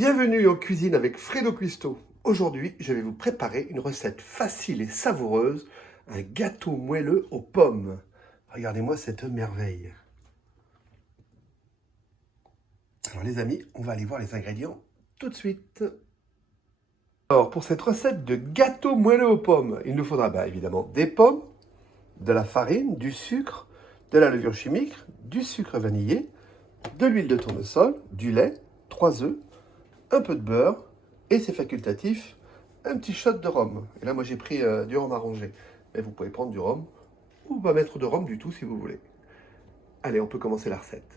Bienvenue en cuisine avec Fredo Cuisto. Aujourd'hui, je vais vous préparer une recette facile et savoureuse, un gâteau moelleux aux pommes. Regardez-moi cette merveille. Alors les amis, on va aller voir les ingrédients tout de suite. Alors pour cette recette de gâteau moelleux aux pommes, il nous faudra évidemment des pommes, de la farine, du sucre, de la levure chimique, du sucre vanillé, de l'huile de tournesol, du lait, 3 œufs, un peu de beurre, et c'est facultatif, un petit shot de rhum. Et là, moi, j'ai pris du rhum arrangé. Mais vous pouvez prendre du rhum, ou pas mettre de rhum du tout si vous voulez. Allez, on peut commencer la recette.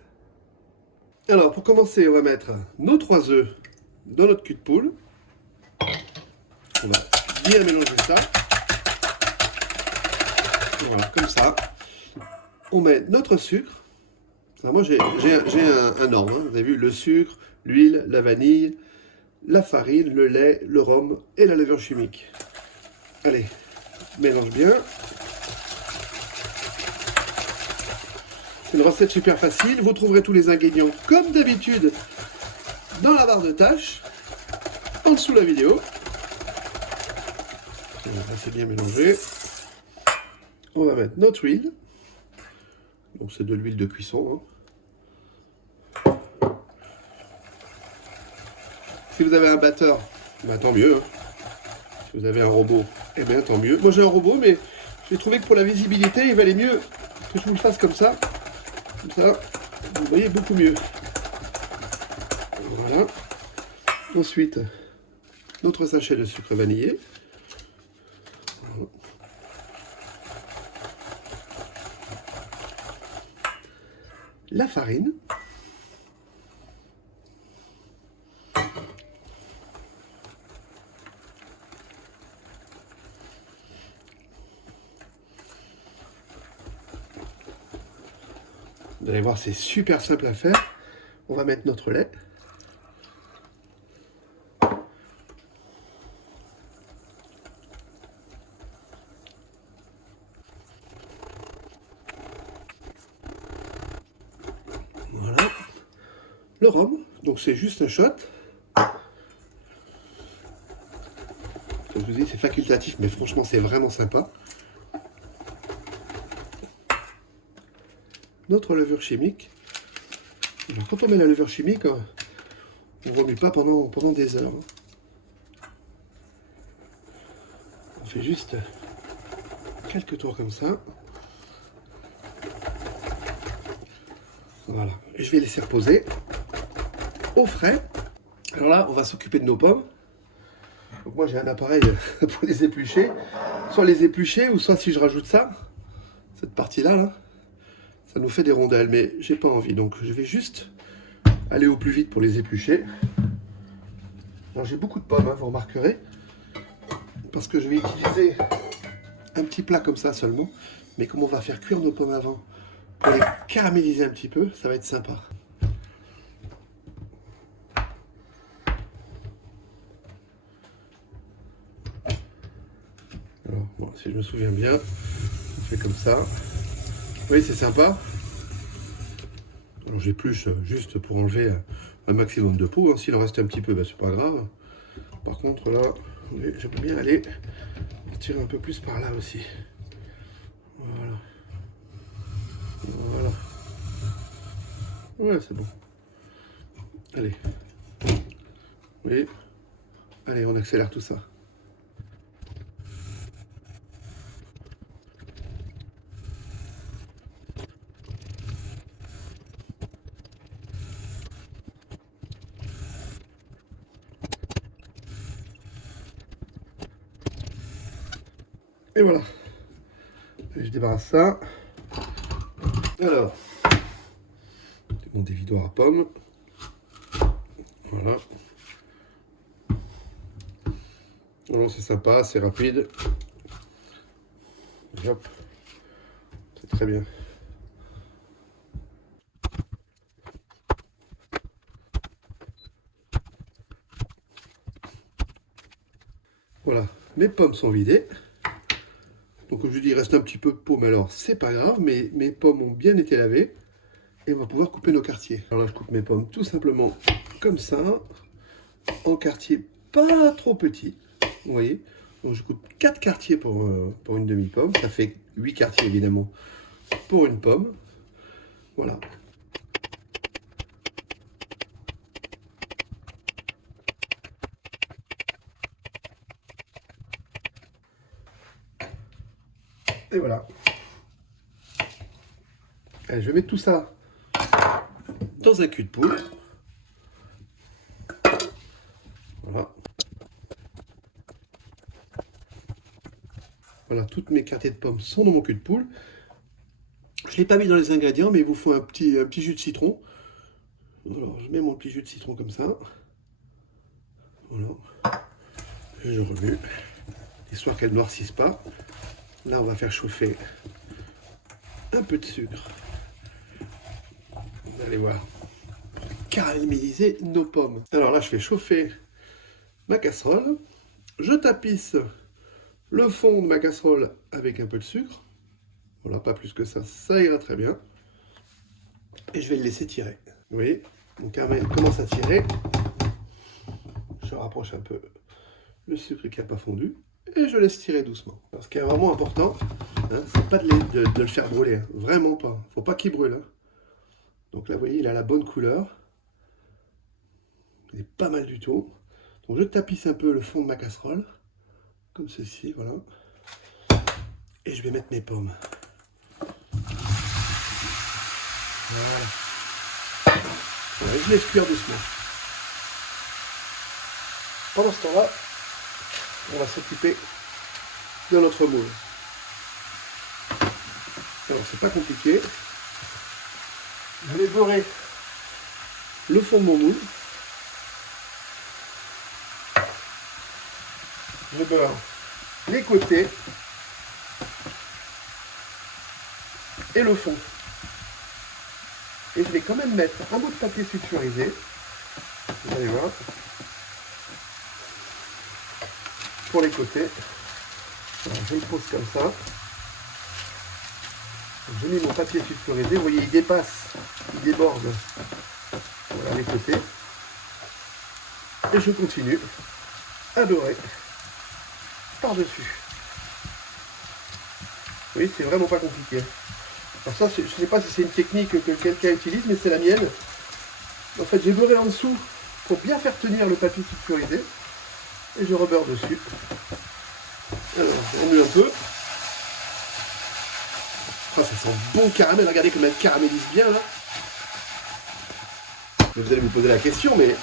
Alors, pour commencer, on va mettre nos 3 œufs dans notre cul de poule. On va bien mélanger ça. Voilà, comme ça. On met notre sucre. Alors moi, j'ai un ordre. Hein. Vous avez vu, le sucre, l'huile, la vanille, la farine, le lait, le rhum et la levure chimique. Allez, mélange bien. C'est une recette super facile. Vous trouverez tous les ingrédients comme d'habitude dans la barre de tâches, en dessous de la vidéo. Là, c'est bien mélangé. On va mettre notre huile. Donc c'est de l'huile de cuisson. Hein. Si vous avez un batteur, ben, tant mieux. Hein. Si vous avez un robot, eh bien tant mieux. Moi j'ai un robot, mais j'ai trouvé que pour la visibilité, il valait mieux que je vous le fasse comme ça. Comme ça, vous voyez beaucoup mieux. Voilà. Ensuite, notre sachet de sucre vanillé. Voilà. La farine. Vous allez voir, c'est super simple à faire. On va mettre notre lait. Voilà. Le rhum, donc c'est juste un shot. Comme je vous dis, c'est facultatif, mais franchement, c'est vraiment sympa. Notre levure chimique. Alors, quand on met la levure chimique, on ne remue pas pendant des heures. On fait juste quelques tours comme ça. Voilà. Et je vais laisser reposer au frais. Alors là, on va s'occuper de nos pommes. Donc moi, j'ai un appareil pour les éplucher. Soit les éplucher, ou soit si je rajoute ça, cette partie-là, là, ça nous fait des rondelles. Mais j'ai pas envie, donc je vais juste aller au plus vite pour les éplucher. Alors j'ai beaucoup de pommes, hein, vous remarquerez. Parce que je vais utiliser un petit plat comme ça seulement. Mais comme on va faire cuire nos pommes avant, pour les caraméliser un petit peu, ça va être sympa. Alors, bon, si je me souviens bien, on fait comme ça. Vous voyez, c'est sympa. Alors j'épluche juste pour enlever un maximum de peau. Hein. S'il en reste un petit peu, ben, c'est pas grave. Par contre là, j'aimerais bien aller tirer un peu plus par là aussi. Voilà. Voilà. Ouais, c'est bon. Allez. Oui. Allez, on accélère tout ça. Et voilà. Allez, je débarrasse ça. Alors, mon dévidoir à pommes. Voilà. Alors c'est sympa, c'est rapide. Et hop. C'est très bien. Voilà, mes pommes sont vidées. Donc comme je dis, il reste un petit peu de peau, mais alors c'est pas grave, mais mes pommes ont bien été lavées. Et on va pouvoir couper nos quartiers. Alors là, je coupe mes pommes tout simplement comme ça. en quartier pas trop petit. Vous voyez, donc je coupe 4 quartiers pour une demi-pomme. Ça fait 8 quartiers évidemment pour une pomme. Voilà. Et voilà. Allez, je vais mettre tout ça dans un cul de poule. Voilà. Voilà, toutes mes quartiers de pommes sont dans mon cul de poule. Je ne l'ai pas mis dans les ingrédients, mais il vous faut un petit jus de citron. Alors, je mets mon petit jus de citron comme ça. Voilà. Et je remue, histoire qu'elle ne noircisse pas. Là, on va faire chauffer un peu de sucre. Vous allez voir, pour caraméliser nos pommes. Alors là, je fais chauffer ma casserole. Je tapisse le fond de ma casserole avec un peu de sucre. Voilà, pas plus que ça ira très bien. Et je vais le laisser tirer. Vous voyez, mon caramel commence à tirer. Je rapproche un peu le sucre qui n'a pas fondu. Et je laisse tirer doucement. Alors, ce qui est vraiment important, hein, c'est pas de le faire brûler. Hein. Vraiment pas. Faut pas qu'il brûle. Hein. Donc là, vous voyez, il a la bonne couleur. Il est pas mal du tout. Donc je tapisse un peu le fond de ma casserole. Comme ceci, voilà. Et je vais mettre mes pommes. Voilà. Voilà, je laisse cuire doucement. Pendant ce temps-là, on va s'occuper de notre moule. Alors, c'est pas compliqué. Je vais beurrer le fond de mon moule. Je beurre les côtés et le fond. Et je vais quand même mettre un bout de papier sulfurisé. Vous allez voir. Pour les côtés. Alors, je le pose comme ça. J'ai mis mon papier sulfurisé. Vous voyez, il dépasse, il déborde. Voilà les côtés. Et je continue à beurrer par-dessus. Vous voyez, c'est vraiment pas compliqué. Alors ça, je ne sais pas si c'est une technique que quelqu'un utilise, mais c'est la mienne. En fait, j'ai beurré en dessous pour bien faire tenir le papier sulfurisé. Et je rebeurre dessus. Alors, on met un peu. Oh, ça sent bon caramel. Regardez comme elle caramélise bien là. Vous allez vous poser la question, mais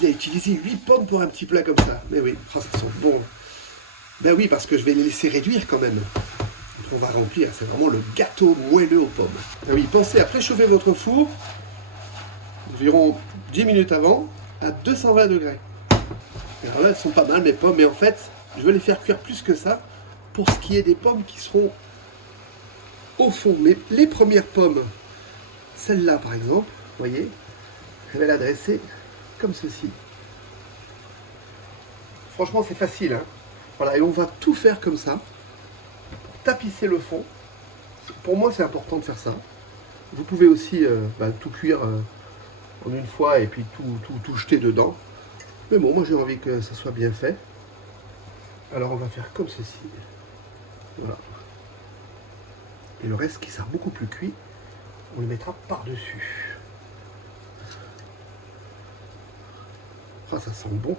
il a utilisé 8 pommes pour un petit plat comme ça. Mais oui, oh, ça sent bon. Ben oui, parce que je vais les laisser réduire quand même. On va remplir, c'est vraiment le gâteau moelleux aux pommes. Ah oui, pensez à préchauffer votre four environ 10 minutes avant à 220 degrés. Alors là, elles sont pas mal mes pommes, mais en fait, je vais les faire cuire plus que ça pour ce qui est des pommes qui seront au fond. Mais les premières pommes, celle-là par exemple, vous voyez, je vais la dresser comme ceci. Franchement, c'est facile. Hein. Voilà, et on va tout faire comme ça. Tapisser le fond. Pour moi, c'est important de faire ça. Vous pouvez aussi tout cuire en une fois et puis tout jeter dedans. Mais bon, moi j'ai envie que ça soit bien fait. Alors on va faire comme ceci. Voilà. Et le reste qui sera beaucoup plus cuit, on le mettra par-dessus. Ah, ça sent bon.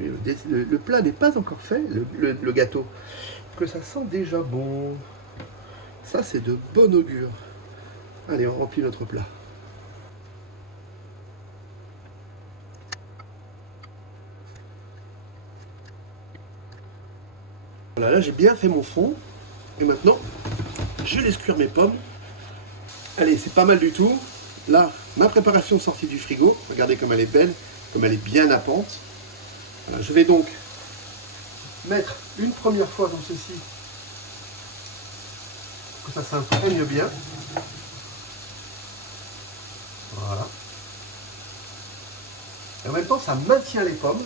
Le plat n'est pas encore fait, le gâteau. Que ça sent déjà bon. Ça, c'est de bon augure. Allez, on remplit notre plat. Voilà, là, j'ai bien fait mon fond. Et maintenant, je laisse cuire mes pommes. Allez, c'est pas mal du tout. Là, ma préparation sortie du frigo. Regardez comme elle est belle, comme elle est bien nappante. Voilà, je vais donc mettre une première fois dans ceci pour que ça s'imprègne bien. Voilà. Et en même temps, ça maintient les pommes.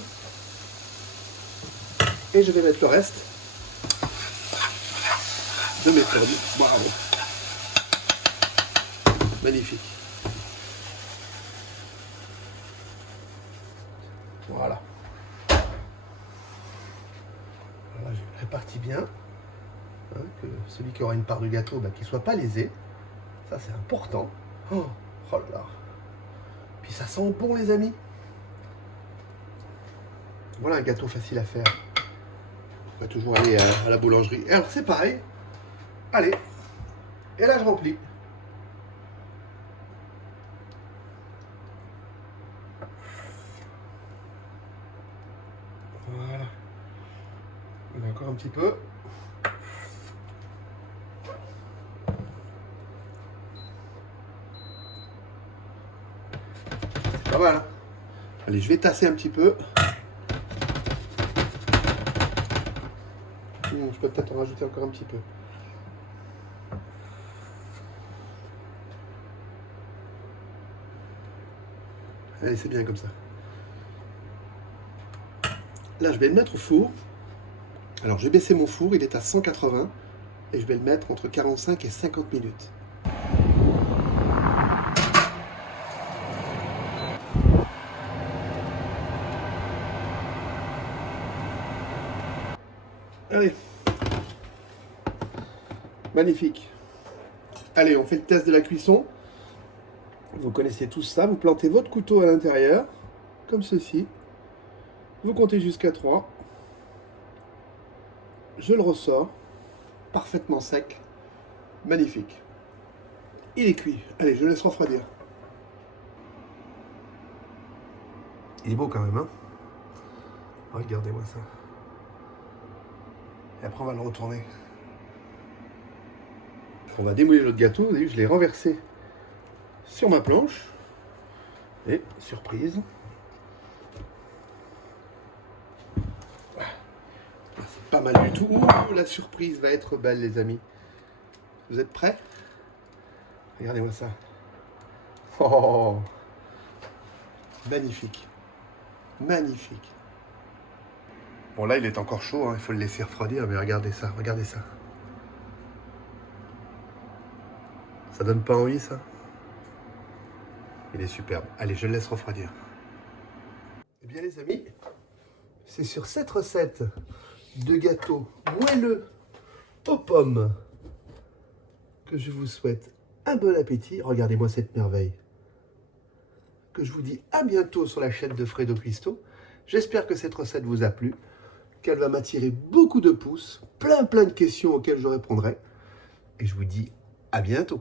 Et je vais mettre le reste de mes pommes. Bravo. Magnifique. Voilà. Voilà, je répartis bien. Hein, que celui qui aura une part de gâteau, bah, qu'il ne soit pas lésé. Ça, c'est important. Oh, oh là là. Puis ça sent bon, les amis. Voilà un gâteau facile à faire. On va toujours aller à la boulangerie. Et alors, c'est pareil. Allez. Et là, je remplis. Voilà. On a encore un petit peu. C'est pas mal. Hein. Allez, je vais tasser un petit peu. Je peux peut-être en rajouter encore un petit peu. Allez, c'est bien comme ça. Là, je vais le mettre au four. Alors, je vais baisser mon four, il est à 180. Et je vais le mettre entre 45 et 50 minutes. Allez. Magnifique. Allez, on fait le test de la cuisson. Vous connaissez tous ça. Vous plantez votre couteau à l'intérieur, comme ceci. Vous comptez jusqu'à 3. Je le ressors. Parfaitement sec. Magnifique. Il est cuit. Allez, je le laisse refroidir. Il est beau quand même, hein? Regardez-moi ça. Et après, on va le retourner. On va démouler notre gâteau. Vous avez vu, je l'ai renversé sur ma planche. Et, surprise. C'est pas mal du tout. Ouh, la surprise va être belle, les amis. Vous êtes prêts? Regardez-moi ça. Oh, magnifique. Magnifique. Bon, là, il est encore chaud, hein, il faut le laisser refroidir, mais regardez ça, regardez ça. Ça donne pas envie, ça? Il est superbe. Allez, je le laisse refroidir. Eh bien, les amis, c'est sur cette recette de gâteau moelleux aux pommes que je vous souhaite un bon appétit. Regardez-moi cette merveille. Que je vous dis à bientôt sur la chaîne de Fredo Cuisto. J'espère que cette recette vous a plu, qu'elle va m'attirer beaucoup de pouces, plein de questions auxquelles je répondrai. Et je vous dis à bientôt.